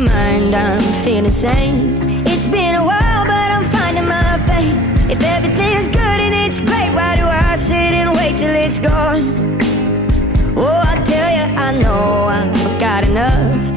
mind, I'm feeling sane. It's been a while, but I'm finding my faith. If everything's good and it's great, why do I sit and wait till it's gone? Oh, I tell you, I know I've got enough.